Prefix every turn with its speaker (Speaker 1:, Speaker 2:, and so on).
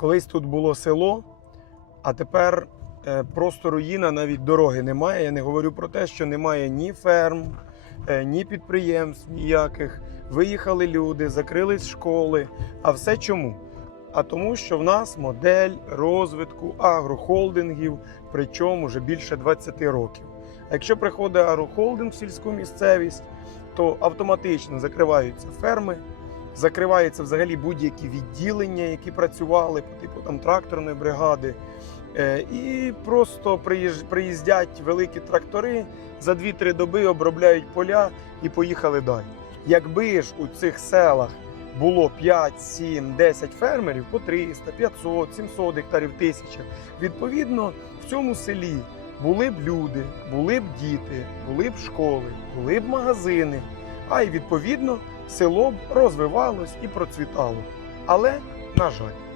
Speaker 1: Колись тут було село, а тепер е, просто руїна, навіть дороги немає. Я не говорю про те, що немає ні ферм, е, ні підприємств ніяких. Виїхали люди, закрились школи. А все чому? А тому, що в нас модель розвитку агрохолдингів, причому вже більше 20 років. А якщо приходить агрохолдинг в сільську місцевість, то автоматично закриваються ферми, закриваються взагалі будь-які відділення, які працювали по типу там тракторної бригади. Е, І просто приїздять великі трактори за 2-3 доби обробляють поля і поїхали далі. Якби ж у цих селах було 5, 7, 10 фермерів по 300, 500, 700 гектарів, 1000, відповідно, в цьому селі були б люди, були б діти, були б школи, були б магазини, а й відповідно село розвивалось і процвітало. Але, на жаль,